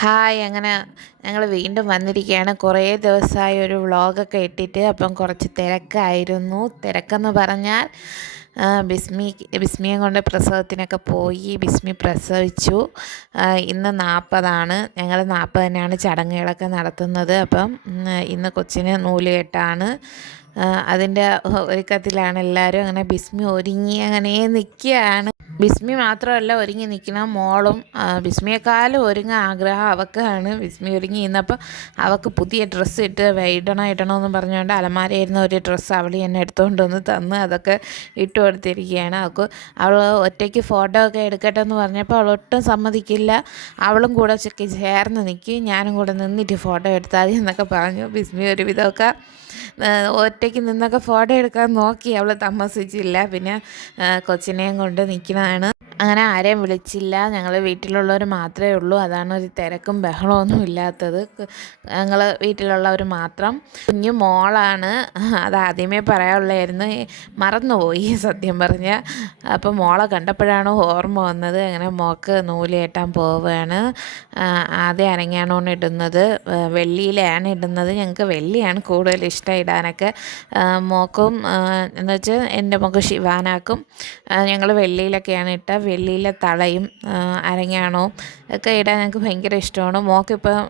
Hi അങ്ങനെ ഞങ്ങൾ വീണ്ടും വന്നിരിക്കുകയാണ് കുറേ ദിവസമായി ഒരു വ്ളോഗൊക്കെ ഇട്ടിട്ട് അപ്പം കുറച്ച് തിരക്കായിരുന്നു. തിരക്കെന്ന് പറഞ്ഞാൽ ബിസ്മി ബിസ്മിയെ കൊണ്ട് പ്രസവത്തിനൊക്കെ പോയി ബിസ്മി പ്രസവിച്ചു. ഇന്ന് നാൽപ്പതാണ്. ഞങ്ങൾ തന്നെയാണ് ചടങ്ങുകളൊക്കെ നടത്തുന്നത്. അപ്പം ഇന്ന് കൊച്ചിന് നൂൽ കെട്ടാണ് ആ, അതിന്റെ ഒരുക്കത്തിലാണ് എല്ലാവരും. അങ്ങനെ ബിസ്മി ഒരുങ്ങി അങ്ങനെ നിൽക്കുകയാണ്. ബിസ്മി മാത്രമല്ല ഒരുങ്ങി നിൽക്കുന്ന മോളും ബിസ്മിയെക്കാളും ഒരുങ്ങാൻ ആഗ്രഹം അവൾക്കാണ് ബിസ്മി ഒരുങ്ങി ഇന്നപ്പോൾ അവൾക്ക് പുതിയ ഡ്രസ്സ് ഇട്ട് ഇടണം ഇടണമെന്ന് പറഞ്ഞുകൊണ്ട് അലമാരയിരുന്ന ഒരു ഡ്രസ്സ് അവൾ എന്നെ എടുത്തുകൊണ്ട് വന്ന് തന്ന് അതൊക്കെ ഇട്ട് കൊടുത്തിരിക്കുകയാണ്. അവൾക്ക് അവൾ ഒറ്റയ്ക്ക് ഫോട്ടോ ഒക്കെ എടുക്കട്ടെ എന്ന് പറഞ്ഞപ്പോൾ അവൾ ഒട്ടും സമ്മതിക്കില്ല. അവളും കൂടെ ചേർന്ന് നിൽക്കും ഞാനും കൂടെ നിന്നിട്ട് ഫോട്ടോ എടുത്താൽ മതി എന്നൊക്കെ പറഞ്ഞു. ബിസ്മി ഒരുവിധമൊക്കെ ഒറ്റയ്ക്ക് നിന്നൊക്കെ ഫോട്ടോ എടുക്കാൻ നോക്കി. അവൾ താമസിച്ചില്ല പിന്നെ കൊച്ചിനെയും കൊണ്ട് നിൽക്കുന്നതാണ് അങ്ങനെ ആരെയും വിളിച്ചില്ല. ഞങ്ങൾ വീട്ടിലുള്ളവർ മാത്രമേ ഉള്ളൂ. അതാണ് ഒരു തിരക്കും ബഹളമൊന്നും ഇല്ലാത്തത്. ഞങ്ങൾ വീട്ടിലുള്ളവർ മാത്രം. കുഞ്ഞു മോളാണ്. അത് ആദ്യമേ പറയാനുള്ളായിരുന്നു. മറന്നുപോയി സത്യം പറഞ്ഞ. അപ്പോൾ മോളെ കണ്ടപ്പോഴാണ് ഓർമ്മ വന്നത്. അങ്ങനെ മോക്ക് നൂൽ കെട്ടാൻ പോവുകയാണ് ആദ്യം അരങ്ങാണോണ് ഇടുന്നത്. വെള്ളിയിലാണ് ഇടുന്നത്. ഞങ്ങൾക്ക് വെള്ളിയാണ് കൂടുതൽ ഇഷ്ടം ഇടാനൊക്കെ. മോക്കും എന്ന് വെച്ചാൽ എന്റെ മോക്ക് ശിവാനാക്കും. ഞങ്ങൾ വെള്ളിയിലൊക്കെയാണ് ഇട്ട. വെള്ളിയിലെ തളയും അരങ്ങാണോ? ഒക്കെ ഇടാൻ ഞങ്ങൾക്ക് ഭയങ്കര ഇഷ്ടമാണ്. മോക്കിപ്പം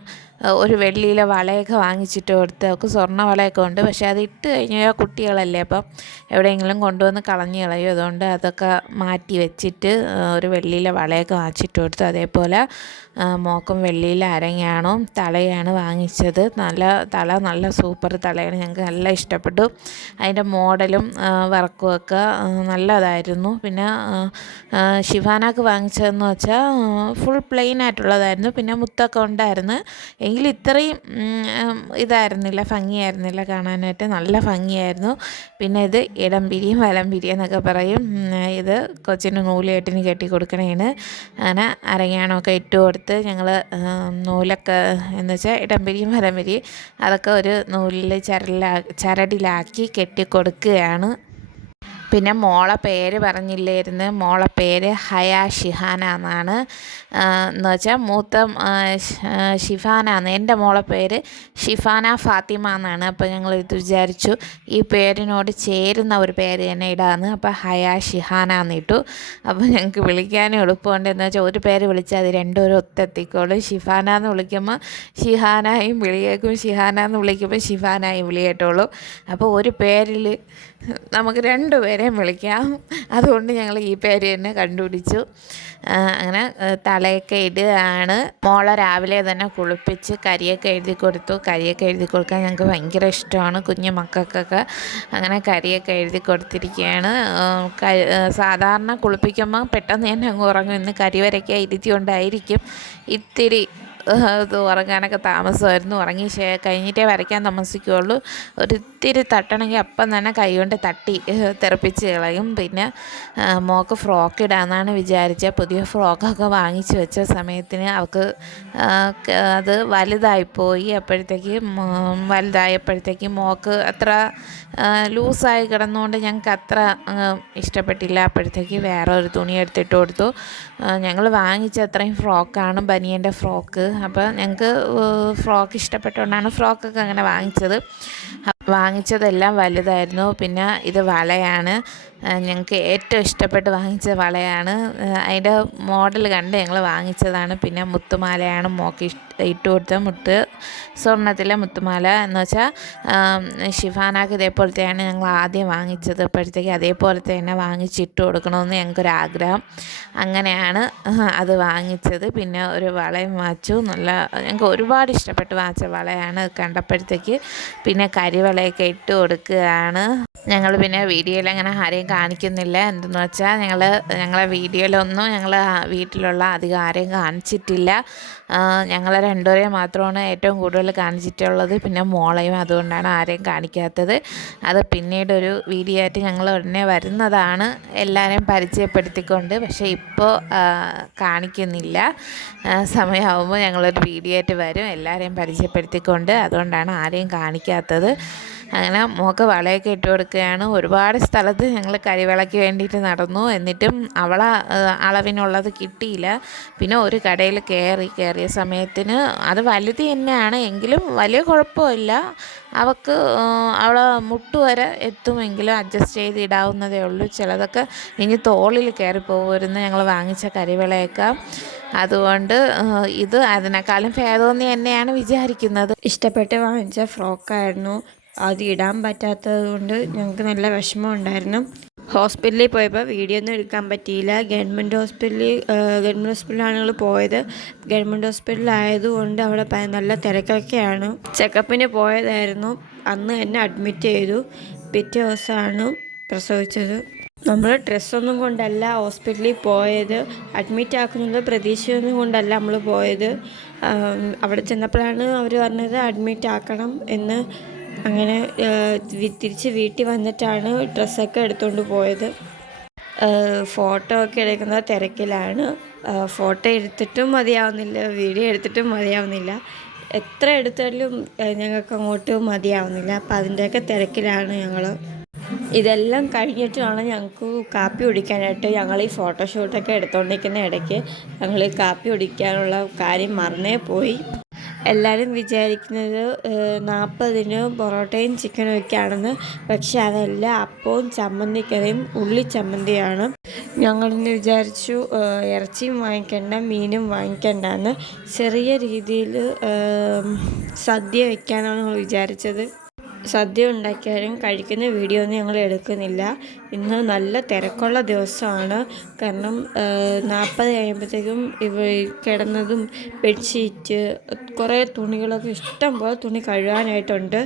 ഒരു വെള്ളിയിലെ വളയൊക്കെ വാങ്ങിച്ചിട്ട് കൊടുത്ത് അവൾക്ക് സ്വർണ വളയൊക്കെ ഉണ്ട്. പക്ഷേ അത് ഇട്ട് കഴിഞ്ഞാൽ കുട്ടികളല്ലേ അപ്പം എവിടെയെങ്കിലും കൊണ്ടുവന്ന് കളഞ്ഞു കളയും. അതുകൊണ്ട് അതൊക്കെ മാറ്റി വെച്ചിട്ട് ഒരു വെള്ളിയിലെ വളയൊക്കെ വാങ്ങിച്ചിട്ട് കൊടുത്തു അതേപോലെ മോക്കം വെള്ളിയിലെ അരങ്ങാണും തളയാണ് വാങ്ങിച്ചത്. നല്ല തള നല്ല സൂപ്പർ തളയാണ്. ഞങ്ങൾക്ക് നല്ല ഇഷ്ടപ്പെട്ടു. അതിന്റെ മോഡലും വർക്കും ഒക്കെ നല്ലതായിരുന്നു. പിന്നെ ശിവാനാക്ക് വാങ്ങിച്ചതെന്ന് വെച്ചാൽ ഫുൾ പ്ലെയിൻ ആയിട്ടുള്ളതായിരുന്നു. പിന്നെ മുത്തൊക്കെ ഉണ്ടായിരുന്നു. എങ്കിലും ഇത്രയും ഇതായിരുന്നില്ല ഭംഗിയായിരുന്നില്ല കാണാനായിട്ട്. നല്ല ഭംഗിയായിരുന്നു. പിന്നെ ഇത് ഇടം ഇടംപിരിയും വലംപിരിയും എന്നൊക്കെ പറയും. ഇത് കൊച്ചിന് നൂലേട്ടിന് കെട്ടി കൊടുക്കണേന് അങ്ങനെ അരങ്ങാണമൊക്കെ ഇട്ട് കൊടുത്ത് ഞങ്ങൾ നൂലൊക്കെ എന്ന് വെച്ചാൽ ഇടം ഇടംപിരിയും വലംപിരിയും അതൊക്കെ ഒരു നൂലിൽ ചരലാ ചരടിലാക്കി കെട്ടി കൊടുക്കുകയാണ് പിന്നെ മോളെ പേര് പറഞ്ഞില്ലായിരുന്നു. മോളെ പേര് ഹയ ഷിഹാന എന്നാണ്. എന്ന് വെച്ചാൽ മൂത്ത ഷിഫാന എന്ന്. എന്റെ മോളെ പേര് ഷിഫാന ഫാത്തിമ എന്നാണ്. അപ്പോൾ ഞങ്ങൾ ഇത് വിചാരിച്ചു ഈ പേരിനോട് ചേരുന്ന ഒരു പേര് തന്നെ ഇടാന്ന്. അപ്പോൾ ഹയ ഷിഹാന എന്ന് ഇട്ടു. അപ്പോൾ ഞങ്ങൾക്ക് വിളിക്കാനും എളുപ്പമുണ്ട്. എന്ന് വെച്ചാൽ ഒരു പേര് വിളിച്ചാൽ അത് രണ്ടും ഒരു ഒത്തെത്തിക്കോളും. ഷിഫാന എന്ന് വിളിക്കുമ്പോൾ ഷിഹാനായും വിളി കേൾക്കും ഷിഹാന എന്ന് വിളിക്കുമ്പോൾ ഷിഫാനായും വിളി കേട്ടോളൂ അപ്പോൾ ഒരു പേരിൽ നമുക്ക് രണ്ട് പേരെയും വിളിക്കാം. അതുകൊണ്ട് ഞങ്ങൾ ഈ പേര് തന്നെ കണ്ടുപിടിച്ചു. അങ്ങനെ തലയൊക്കെ ഇടുകയാണ്. മോളെ രാവിലെ തന്നെ കുളിപ്പിച്ച് കരിയൊക്കെ എഴുതി കൊടുത്തു. കരിയൊക്കെ എഴുതി കൊടുക്കാൻ ഞങ്ങൾക്ക് ഭയങ്കര ഇഷ്ടമാണ്. കുഞ്ഞു മക്കൾക്കൊക്കെ അങ്ങനെ കരിയൊക്കെ എഴുതി കൊടുത്തിരിക്കുകയാണ് സാധാരണ കുളിപ്പിക്കുമ്പോൾ പെട്ടെന്ന് തന്നെ അങ്ങ് ഉറങ്ങും. ഇന്ന് കരി വരയ്ക്കാൻ ഇരുത്തി കൊണ്ടായിരിക്കും ഇത്തിരി ഇത് ഉറങ്ങാനൊക്കെ താമസമായിരുന്നു. ഉറങ്ങി കഴിഞ്ഞിട്ടേ വരയ്ക്കാൻ താമസിക്കുകയുള്ളൂ. ഒരിത്തിരി തട്ടണമെങ്കിൽ അപ്പം തന്നെ കൈകൊണ്ട് തട്ടി തെറപ്പിച്ച് കളയും. പിന്നെ മോക്ക് ഫ്രോക്ക് ഇടാമെന്നാണ് വിചാരിച്ചത്. പുതിയ ഫ്രോക്കൊക്കെ വാങ്ങിച്ചു വെച്ച സമയത്തിന് അവൾക്ക് അത് വലുതായിപ്പോയി. അപ്പോഴത്തേക്ക് വലുതായപ്പോഴത്തേക്ക് മോക്ക് അത്ര ലൂസായി കിടന്നുകൊണ്ട് ഞങ്ങൾക്ക് അത്ര ഇഷ്ടപ്പെട്ടില്ല. അപ്പോഴത്തേക്ക് വേറെ ഒരു തുണി എടുത്തിട്ട് കൊടുത്തു. ഞങ്ങൾ വാങ്ങിച്ച അത്രയും ഫ്രോക്കാണ് ബനിയന്റെ ഫ്രോക്ക്. അപ്പോൾ ഞങ്ങൾക്ക് ഫ്രോക്ക് ഇഷ്ടപ്പെട്ടുകൊണ്ടാണ് ഫ്രോക്കൊക്കെ അങ്ങനെ വാങ്ങിച്ചത്. വാങ്ങിച്ചതെല്ലാം വലുതായിരുന്നു. പിന്നെ ഇത് വളയാണ്. ഞങ്ങൾക്ക് ഏറ്റവും ഇഷ്ടപ്പെട്ട് വാങ്ങിച്ച വളയാണ്. അതിന്റെ മോഡൽ കണ്ട് ഞങ്ങൾ വാങ്ങിച്ചതാണ്. പിന്നെ മുത്തുമാലയാണ് മോക്ക് ഇട്ട് കൊടുത്ത മുത്ത് സ്വർണത്തിലെ മുത്തുമാല എന്ന് വെച്ചാൽ ഷിഫാനാക്ക് ഇതേപോലത്തെയാണ് ഞങ്ങൾ ആദ്യം വാങ്ങിച്ചത്. അപ്പോഴത്തേക്ക് അതേപോലെ തന്നെ വാങ്ങിച്ചിട്ട് കൊടുക്കണമെന്ന് ഞങ്ങൾക്കൊരാഗ്രഹം. അങ്ങനെയാണ് അത് വാങ്ങിച്ചത്. പിന്നെ ഒരു വളയും വാങ്ങിച്ചു. നല്ല ഞങ്ങൾക്ക് ഒരുപാട് ഇഷ്ടപ്പെട്ട് വാങ്ങിച്ച വളയാണ് കണ്ടപ്പോഴത്തേക്ക്. പിന്നെ കരിവളയൊക്കെ ഇട്ട് കൊടുക്കുകയാണ്. ഞങ്ങൾ പിന്നെ വീഡിയോയിൽ അങ്ങനെ ആരെയും കാണിക്കുന്നില്ല. എന്തെന്ന് വെച്ചാൽ ഞങ്ങൾ ഞങ്ങളെ വീഡിയോയിലൊന്നും ഞങ്ങൾ വീട്ടിലുള്ള അധികം ആരെയും കാണിച്ചിട്ടില്ല ഞങ്ങൾ രണ്ടുപേരെയും മാത്രമാണ് ഏറ്റവും കൂടുതൽ കാണിച്ചിട്ടുള്ളത്. പിന്നെ മോളെയും അതുകൊണ്ടാണ് ആരെയും കാണിക്കാത്തത്. അത് പിന്നീട് ഒരു വീഡിയോ ആയിട്ട് ഞങ്ങൾ ഉടനെ വരുന്നതാണ്. എല്ലാവരെയും പരിചയപ്പെടുത്തിക്കൊണ്ട്. പക്ഷേ ഇപ്പോൾ കാണിക്കുന്നില്ല. സമയമാകുമ്പോൾ ഞങ്ങളൊരു വീഡിയോ ആയിട്ട് വരും. എല്ലാവരെയും പരിചയപ്പെടുത്തിക്കൊണ്ട്. അതുകൊണ്ടാണ് ആരെയും കാണിക്കാത്തത്. അങ്ങനെ മോൾക്ക് വളയൊക്കെ ഇട്ട് കൊടുക്കുകയാണ്. ഒരുപാട് സ്ഥലത്ത് ഞങ്ങൾ കരിവിളയ്ക്ക് വേണ്ടിയിട്ട് നടന്നു. എന്നിട്ടും അവളെ അളവിനുള്ളത് കിട്ടിയില്ല. പിന്നെ ഒരു കടയിൽ കയറി കയറിയ സമയത്തിന് അത് വലുത് തന്നെയാണ്. എങ്കിലും വലിയ കുഴപ്പമില്ല. അവൾക്ക് അവളെ മുട്ട് വരെ എത്തുമെങ്കിലും അഡ്ജസ്റ്റ് ചെയ്ത് ഇടാവുന്നതേ ഉള്ളൂ. ചിലതൊക്കെ ഇനി തോളിൽ കയറി പോകുമായിരുന്നു ഞങ്ങൾ വാങ്ങിച്ച കരിവിളയൊക്കെ. അതുകൊണ്ട് ഇത് അതിനേക്കാളും ഭേദമെന്ന് തന്നെയാണ് വിചാരിക്കുന്നത്. ഇഷ്ടപ്പെട്ട് വാങ്ങിച്ച ഫ്രോക്കായിരുന്നു. അത് ഇടാൻ പറ്റാത്തത് കൊണ്ട് ഞങ്ങൾക്ക് നല്ല വിഷമം ഉണ്ടായിരുന്നു. ഹോസ്പിറ്റലിൽ പോയപ്പോൾ വീഡിയോ ഒന്നും എടുക്കാൻ പറ്റിയില്ല. ഗവൺമെന്റ് ഹോസ്പിറ്റലിൽ ഗവൺമെന്റ് ഹോസ്പിറ്റലിലാണ് ഞങ്ങൾ പോയത്. ഗവൺമെന്റ് ഹോസ്പിറ്റലിലായതുകൊണ്ട് അവിടെ നല്ല തിരക്കൊക്കെയാണ്. ചെക്കപ്പിന് പോയതായിരുന്നു. അന്ന് എന്നെ അഡ്മിറ്റ് ചെയ്തു. പിറ്റേ ദിവസമാണ് പ്രസവിച്ചത്. നമ്മൾ ഡ്രസ്സൊന്നും കൊണ്ടല്ല ഹോസ്പിറ്റലിൽ പോയത്. അഡ്മിറ്റ് ആക്കുന്നത് പ്രതീക്ഷയൊന്നും കൊണ്ടല്ല നമ്മൾ പോയത്. അവിടെ ചെന്നപ്പോഴാണ് അവർ പറഞ്ഞത് അഡ്മിറ്റ് ആക്കണം എന്ന്. അങ്ങനെ തിരിച്ച് വീട്ടിൽ വന്നിട്ടാണ് ഡ്രസ്സൊക്കെ എടുത്തുകൊണ്ട് പോയത്. ഫോട്ടോ ഒക്കെ എടുക്കുന്ന തിരക്കിലാണ്. ഫോട്ടോ എടുത്തിട്ടും മതിയാവുന്നില്ല വീഡിയോ എടുത്തിട്ടും മതിയാവുന്നില്ല. എത്ര എടുത്താലും ഞങ്ങൾക്ക് അങ്ങോട്ട് മതിയാവുന്നില്ല. അപ്പം അതിന്റെയൊക്കെ തിരക്കിലാണ് ഞങ്ങൾ ഇതെല്ലാം കഴിഞ്ഞിട്ടാണ് ഞങ്ങൾക്ക് കാപ്പി കുടിക്കാനായിട്ട് ഞങ്ങൾ ഈ ഫോട്ടോഷൂട്ടൊക്കെ എടുത്തുകൊണ്ടിരിക്കുന്ന ഇടയ്ക്ക് ഞങ്ങൾ കാപ്പി കുടിക്കാനുള്ള കാര്യം മറന്നേ പോയി. എല്ലാവരും വിചാരിക്കുന്നത് നാൽപ്പതിന് പൊറോട്ടയും ചിക്കനും ഒക്കെയാണെന്ന്. പക്ഷെ അതല്ല അപ്പവും ചമ്മന്തിക്കറിയും ഉള്ളി ചമ്മന്തിയാണ്. ഞങ്ങളിന്ന് വിചാരിച്ചു ഇറച്ചിയും വാങ്ങിക്കണ്ട മീനും വാങ്ങിക്കണ്ടെന്ന്. ചെറിയ രീതിയിൽ സദ്യ വയ്ക്കാനാണ് ഞങ്ങൾ വിചാരിച്ചത്. സദ്യ ഉണ്ടാക്കിയാലും കഴിക്കുന്ന വീഡിയോ ഒന്നും ഞങ്ങൾ എടുക്കുന്നില്ല. ഇന്ന് നല്ല തിരക്കുള്ള ദിവസമാണ്. കാരണം നാൽപ്പത് കഴിയുമ്പോഴത്തേക്കും ഇവ കിടന്നതും ബെഡ്ഷീറ്റ് കുറേ തുണികളൊക്കെ ഇഷ്ടം പോലെ തുണി കഴുകാനായിട്ടുണ്ട്.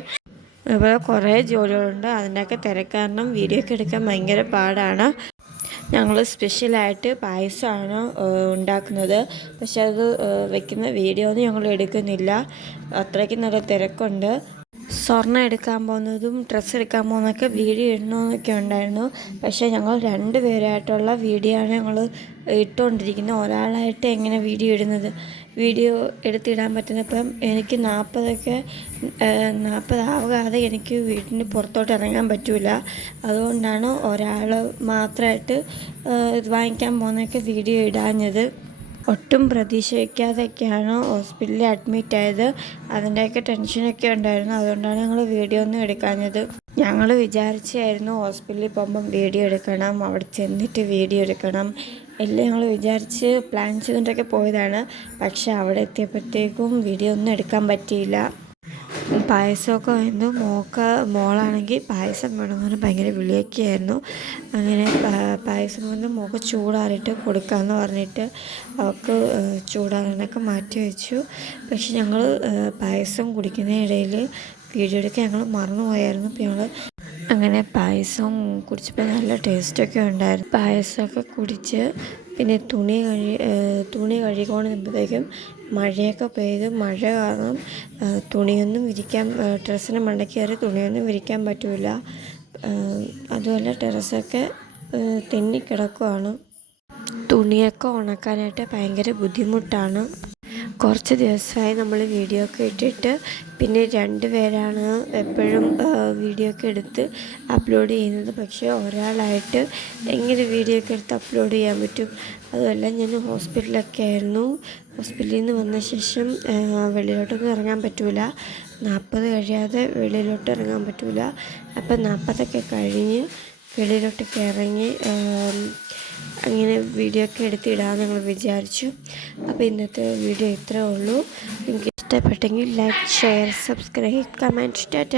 അതുപോലെ കുറേ ജോലികളുണ്ട്. അതിന്റെയൊക്കെ തിരക്ക് കാരണം വീഡിയോ ഒക്കെ എടുക്കാൻ ഭയങ്കര പാടാണ്. ഞങ്ങൾ സ്പെഷ്യലായിട്ട് പായസമാണ് ഉണ്ടാക്കുന്നത്. പക്ഷെ അത് വെക്കുന്ന വീഡിയോ ഒന്നും ഞങ്ങൾ എടുക്കുന്നില്ല. അത്രയ്ക്ക് നല്ല തിരക്കുണ്ട്. സ്വർണം എടുക്കാൻ പോകുന്നതും ഡ്രസ്സ് എടുക്കാൻ പോകുന്നതൊക്കെ വീഡിയോ ഇടണമെന്നൊക്കെ ഉണ്ടായിരുന്നു. പക്ഷേ ഞങ്ങൾ രണ്ട് പേരായിട്ടുള്ള വീഡിയോ ആണ് ഞങ്ങൾ ഇട്ടുകൊണ്ടിരിക്കുന്നത്. ഒരാളായിട്ട് എങ്ങനെ വീഡിയോ ഇടുന്നത്? വീഡിയോ എടുത്തിടാൻ പറ്റുന്നപ്പം എനിക്ക് നാൽപ്പതൊക്കെ നാൽപ്പതാകാതെ എനിക്ക് വീട്ടിന് പുറത്തോട്ട് ഇറങ്ങാൻ പറ്റില്ല അതുകൊണ്ടാണ് ഒരാൾ മാത്രമായിട്ട് വാങ്ങിക്കാൻ പോകുന്നതൊക്കെ വീഡിയോ ഇടാഞ്ഞത്. ഒട്ടും പ്രതീക്ഷിക്കാതെയൊക്കെയാണ് ഹോസ്പിറ്റലിൽ അഡ്മിറ്റ് ആയത്. അതിന്റെയൊക്കെ ടെൻഷനൊക്കെ ഉണ്ടായിരുന്നു. അതുകൊണ്ടാണ് ഞങ്ങൾ വീഡിയോ ഒന്നും എടുക്കാഞ്ഞത്. ഞങ്ങൾ വിചാരിച്ചായിരുന്നു ഹോസ്പിറ്റലിൽ പോകുമ്പം വീഡിയോ എടുക്കണം അവിടെ ചെന്നിട്ട് വീഡിയോ എടുക്കണം. എല്ലാം ഞങ്ങൾ വിചാരിച്ച് പ്ലാൻ ചെയ്തിട്ടൊക്കെ പോയതാണ്. പക്ഷേ അവിടെ എത്തിയപ്പോഴത്തേക്കും വീഡിയോ ഒന്നും എടുക്കാൻ പറ്റിയില്ല. പായസമൊക്കെ വന്നു. മോക്ക മോളാണെങ്കിൽ പായസം വേണമെന്ന് പറഞ്ഞ് ഭയങ്കര വിളിയൊക്കെയായിരുന്നു. അങ്ങനെ പായസം വന്ന് മോക്ക് ചൂടാറിയിട്ട് കൊടുക്കാമെന്ന് പറഞ്ഞിട്ട് അവൾക്ക് ചൂടാറാനൊക്കെ മാറ്റി വെച്ചു. പക്ഷെ ഞങ്ങൾ പായസം കുടിക്കുന്നതിനിടയിൽ വീഡിയോ എടുക്കാൻ ഞങ്ങൾ മറന്നുപോയായിരുന്നു അപ്പോൾ ഞങ്ങൾ അങ്ങനെ പായസം കുടിച്ചപ്പോൾ നല്ല ടേസ്റ്റൊക്കെ ഉണ്ടായിരുന്നു. പായസമൊക്കെ കുടിച്ച് പിന്നെ തുണി കഴി തുണി കഴുകിക്കൊണ്ട് മഴയൊക്കെ പെയ്ത് മഴ കാരണം തുണിയൊന്നും വിരിക്കാൻ ടെറസിന് മണ്ടയ്ക്ക് കയറി തുണിയൊന്നും വിരിക്കാൻ പറ്റില്ല അതുപോലെ ടെറസൊക്കെ തെന്നിക്കിടക്കുവാണ് തുണിയൊക്കെ ഉണക്കാനായിട്ട് ഭയങ്കര ബുദ്ധിമുട്ടാണ്. കുറച്ച് ദിവസമായി നമ്മൾ വീഡിയോ ഒക്കെ ഇട്ടിട്ട് പിന്നെ രണ്ട് പേരാണ് എപ്പോഴും വീഡിയോ ഒക്കെ എടുത്ത് അപ്ലോഡ് ചെയ്യുന്നത്. പക്ഷേ ഒരാളായിട്ട് എങ്ങനെ വീഡിയോ ഒക്കെ എടുത്ത് അപ്ലോഡ് ചെയ്യാൻ പറ്റും? അതുമല്ല ഞാൻ ഹോസ്പിറ്റലൊക്കെ ആയിരുന്നു. ഹോസ്പിറ്റലിൽ നിന്ന് വന്ന ശേഷം വെളിയിലോട്ടൊന്നും ഇറങ്ങാൻ പറ്റൂല. നാൽപ്പത് കഴിയാതെ വെളിയിലോട്ട് ഇറങ്ങാൻ പറ്റൂല. അപ്പം നാൽപ്പതൊക്കെ കഴിഞ്ഞ് വെളിയിലോട്ടൊക്കെ ഇറങ്ങി അങ്ങനെ വീഡിയോ ഒക്കെ എടുത്തിടാമെന്ന് ഞങ്ങൾ വിചാരിച്ചു. അപ്പോൾ ഇന്നത്തെ വീഡിയോ ഇത്രേ ഉള്ളൂ. നിങ്ങൾക്ക് ഇഷ്ടപ്പെട്ടെങ്കിൽ like share subscribe comment Tata.